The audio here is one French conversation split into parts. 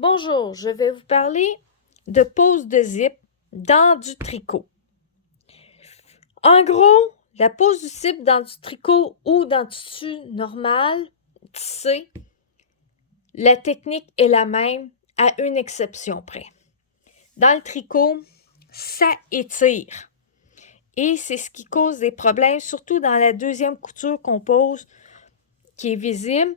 Bonjour, je vais vous parler de pose de zip dans du tricot. En gros, la pose du zip dans du tricot ou dans du tissu normal, tissé, la technique est la même à une exception près. Dans le tricot, ça étire et c'est ce qui cause des problèmes, surtout dans la deuxième couture qu'on pose qui est visible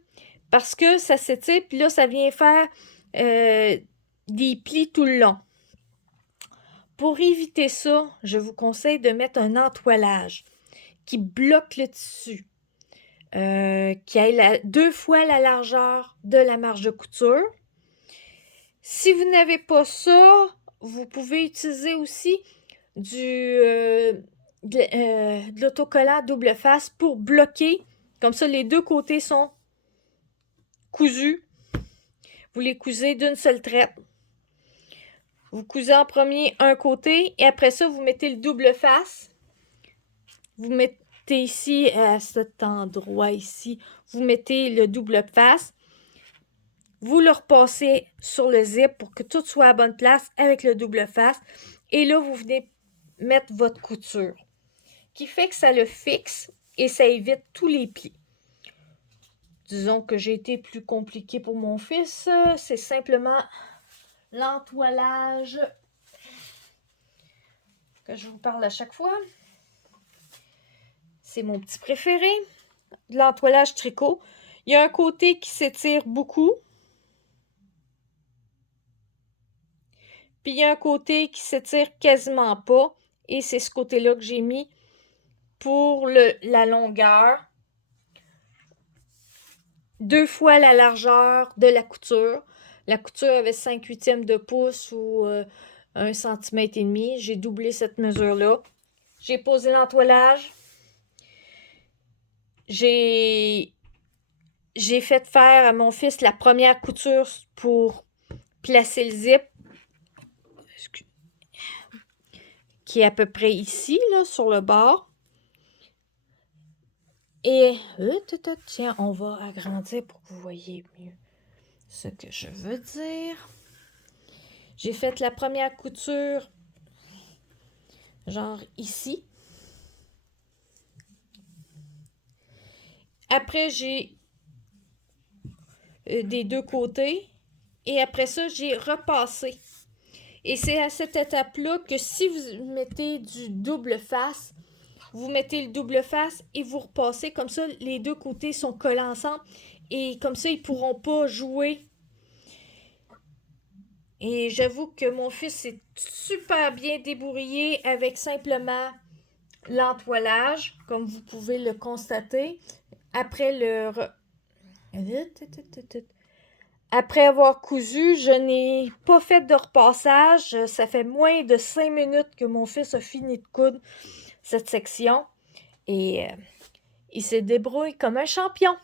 parce que ça s'étire puis là ça vient faire des plis tout le long. Pour éviter ça, je vous conseille de mettre un entoilage qui bloque le tissu, qui ait 2 fois la largeur de la marge de couture. Si vous n'avez pas ça, vous pouvez utiliser aussi de l'autocollant double face pour bloquer. Comme ça, les deux côtés sont cousus. Vous les cousez d'une seule traite. Vous cousez en premier un côté et après ça, vous mettez le double face. Vous mettez ici, à cet endroit ici, vous mettez le double face. Vous le repassez sur le zip pour que tout soit à bonne place avec le double face. Et là, vous venez mettre votre couture, qui fait que ça le fixe et ça évite tous les plis. Disons que j'ai été plus compliqué pour mon fils. C'est simplement l'entoilage que je vous parle à chaque fois. C'est mon petit préféré, l'entoilage tricot. Il y a un côté qui s'étire beaucoup. Puis il y a un côté qui s'étire quasiment pas. Et c'est ce côté-là que j'ai mis pour la longueur. 2 fois la largeur de la couture. La couture avait 5/8 de pouce ou 1,5 cm. J'ai doublé cette mesure-là. J'ai posé l'entoilage. J'ai fait faire à mon fils la première couture pour placer le zip, qui est à peu près ici, là, sur le bord. Et, tiens, on va agrandir pour que vous voyez mieux ce que je veux dire. J'ai fait la première couture, genre ici. Après, j'ai des deux côtés. Et après ça, j'ai repassé. Et c'est à cette étape-là que si vous mettez du double face, vous mettez le double face et vous repassez. Comme ça, les deux côtés sont collés ensemble. Et comme ça, ils ne pourront pas jouer. Et j'avoue que mon fils s'est super bien débrouillé avec simplement l'entoilage, comme vous pouvez le constater. Après avoir cousu, je n'ai pas fait de repassage. Ça fait moins de 5 minutes que mon fils a fini de coudre cette section. Et il se débrouille comme un champion.